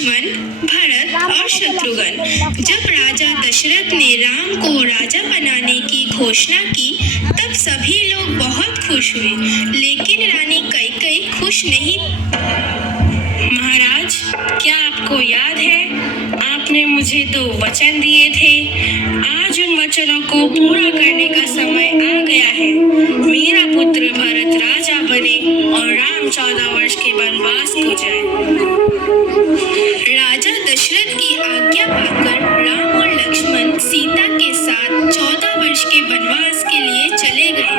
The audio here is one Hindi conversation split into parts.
लक्ष्मण, भरत और शत्रुघ्न। जब राजा दशरथ ने राम को राजा बनाने की घोषणा की तब सभी लोग बहुत खुश हुए, लेकिन रानी कैकेयी खुश नहीं। महाराज, क्या आपको याद है, आपने मुझे 2 वचन दिए थे। आज उन वचनों को पूरा करने का समय आ गया है। मेरा पुत्र भरत राजा बने और राम 14 वर्ष के वनवास को जाए। राजा दशरथ की आज्ञा पाकर राम और लक्ष्मण सीता के साथ 14 वर्ष के वनवास के लिए चले गए।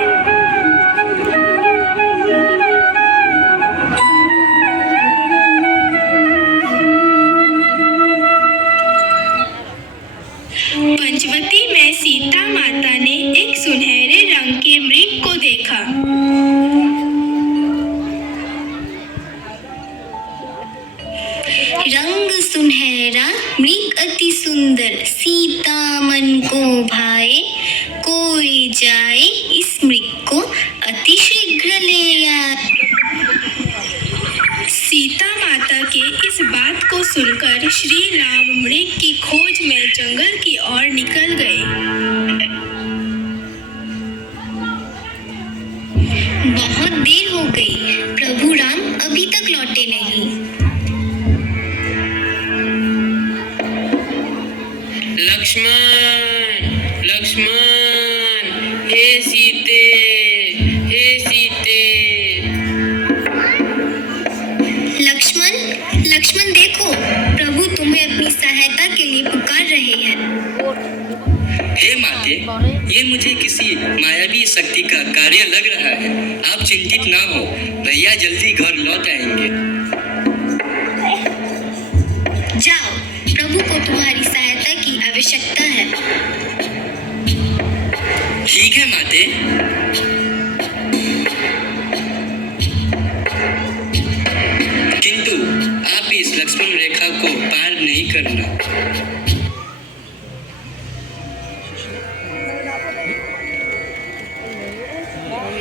पंचवटी में सीता माता ने एक सुनहरे रंग के मृग को देखा। रंग सुनहरा, मृग अति सुंदर, सीता मन को भाए। कोई जाए इस मृग को अति शीघ्र ले आए। सीता माता के इस बात को सुनकर श्री राम मृग की खोज में जंगल की ओर निकल गए। बहुत देर हो गई, प्रभु राम अभी तक लौटे नहीं। लक्ष्मण, लक्ष्मण, हे सीते, हे सीते। लक्ष्मण, लक्ष्मण देखो, प्रभु तुम्हें अपनी सहायता के लिए पुकार रहे हैं। हे माते, ये मुझे किसी मायावी शक्ति का कार्य लग रहा है। आप चिंतित ना हो, भैया जल्दी घर लौट आएंगे। जाओ, प्रभु को तुम्हारी सहायता की आवश्यकता है। ठीक है माते। किंतु आप इस लक्ष्मण रेखा को पार नहीं करना।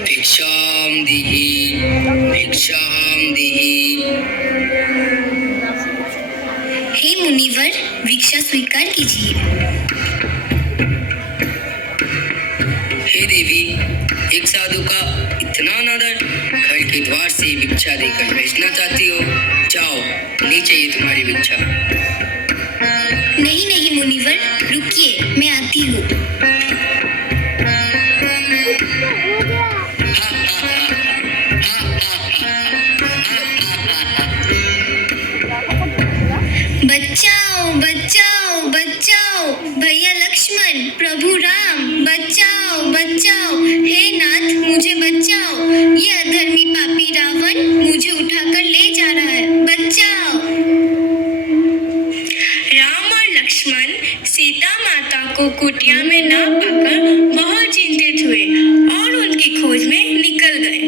भिक्षाम देहि, भिक्षाम देहि। हे मुनिवर, भिक्षा स्वीकार कीजिए। हे देवी, एक साधु का इतना अनादर, घर के द्वार से भिक्षा देकर भेजना चाहती हो? जाओ, नीचे ये तुम्हारी भिक्षा। नहीं नहीं मुनिवर, रुकिए, मैं आती हूँ। बचाओ बचाओ बचाओ, भैया लक्ष्मण, प्रभु राम, बचाओ बचाओ। हे नाथ, मुझे बचाओ, ये अधर्मी पापी रावण मुझे उठाकर ले जा रहा है, बचाओ। राम और लक्ष्मण सीता माता को कुटिया में ना पाकर बहुत चिंतित हुए और उनकी खोज में निकल गए।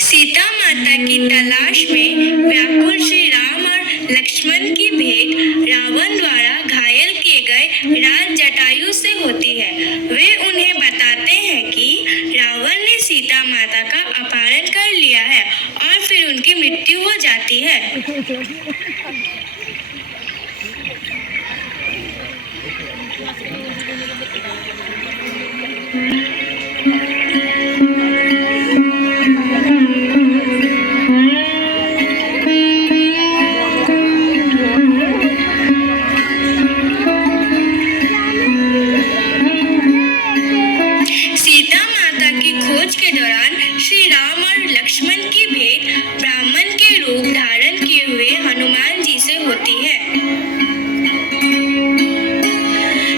सीता माता की तलाश में व्याकुल श्री राम और लक्ष्मण की भेंट रावण द्वारा घायल किए गए राज जटायु से होती है। वे उन्हें बताते हैं कि रावण ने सीता माता का अपहरण कर लिया है और फिर उनकी मृत्यु हो जाती है। सीता माता की खोज के दौरान श्री राम और लक्ष्मण की भेंट ब्राह्मण के रूप धारण किए हुए हनुमान जी से होती है।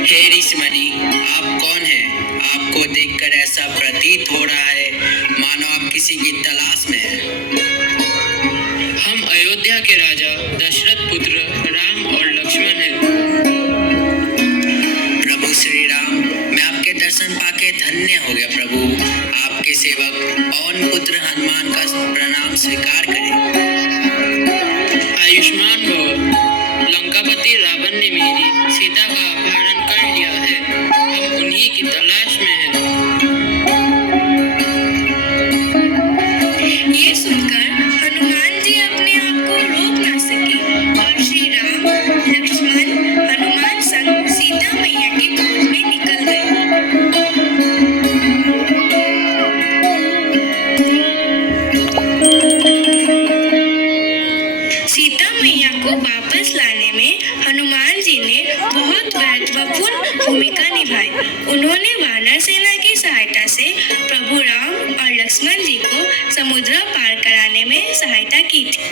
हे ऋषिमुनि, आप कौन हैं? आपको देखकर ऐसा प्रतीत हो रहा है मानो आप किसी की तलाश में हैं। हम अयोध्या के राजा दशरथ पुत्र राम और लक्ष्मण हैं। प्रभु श्री राम, मैं आपके दर्शन पाके धन्य हो गया। प्रभु, आपके सेवक पवन पुत्र हनुमान का प्रणाम स्वीकार करें। आयुष्मान भव। लंकापति रावण ने मेरी सीता का अपहरण कर लिया है। हम उन्हीं की तलाश में हैं। ये सुनकर हनुमान जी अपने आप को रोक न सके और श्री राम लक्ष्मण हनुमान संग सीता मैया की खोज में निकल गए। सीता मैया को वापस लाने में हनुमान जी ने बहुत महत्वपूर्ण भूमिका निभाई। उन्होंने वानर सेना की सहायता से प्रभु राम और लक्ष्मण जी को समुद्र पार कराने में सहायता की थी।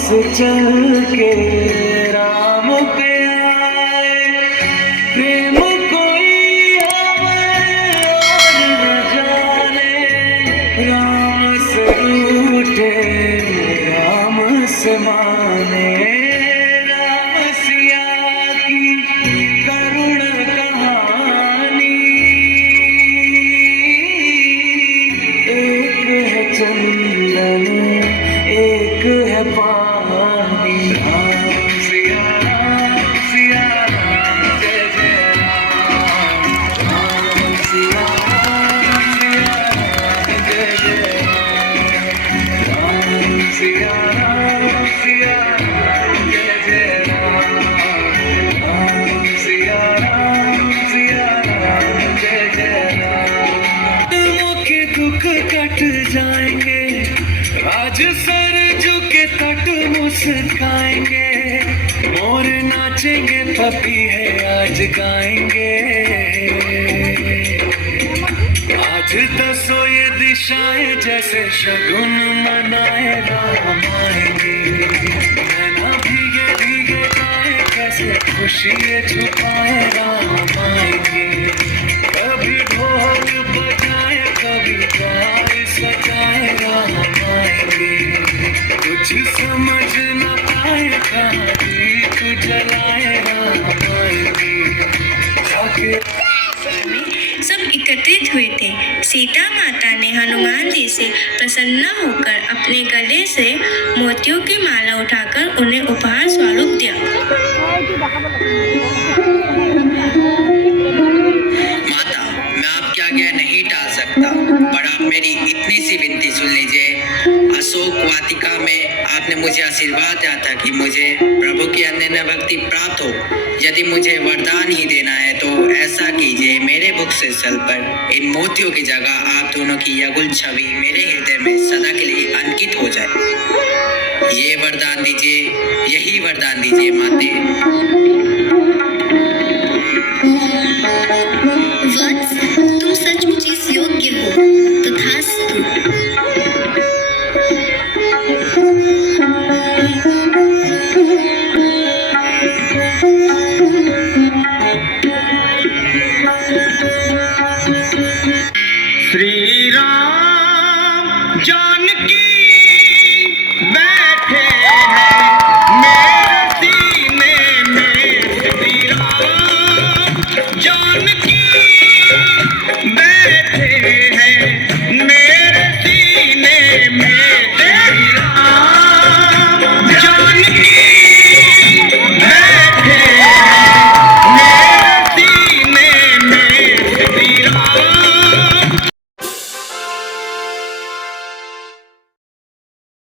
से चल के राम पे आए, प्रेम कोई हमें और न जाने, राम से रूठे राम से माने, राम सिया की करुण कहानी, एक है चंदन एक है पानी, राम सिया सिया जय जय राम, राम सिया सिया जय जय राम, सिया सिया जय जय राम, सिया सिया जय जय राम। मुख्य दुख कट जाएंगे, आज सर झुके तट मुस्काएंगे, मोर नाचेंगे पपी है आज गाएंगे, आज दसो ये दिशाएं जैसे शगुन मनाए राम आएंगे, नैना भीगे भीगे जाए कैसे खुशी ये छुपाए राम आएंगे, कभी ढोल बजाए कभी गाय सजाए राम आएंगे, कुछ समझ न पाए कहाँ दीप जलाए राम आएंगे, जाके में सब एकत्रित हुए थे। सीता माता ने हनुमान जी से प्रसन्न होकर अपने गले से मोतियों की माला उठाकर उन्हें उपहार स्वरूप दिया। माता, मैं आपकी आज्ञा नहीं टाल सकता, पर आप मेरी इतनी सी विनती सुन लीजिए। अशोक वाटिका में आपने मुझे आशीर्वाद दिया था कि मुझे प्रभु की अनन्य भक्ति प्राप्त हो। यदि मुझे वरदान ही देना है तो ऐसा कीजिए, मेरे मुख से स्थल पर इन मोतियों की जगह आप दोनों की यगुल छवि मेरे हृदय में सदा के लिए अंकित हो जाए। ये वरदान दीजिए, यही वरदान दीजिए माते। वत्स, तुम सचमुच इस योग्य हो, तथास्तु। श्री राम जानकी बैठे हैं मेरे सीने में, श्री राम में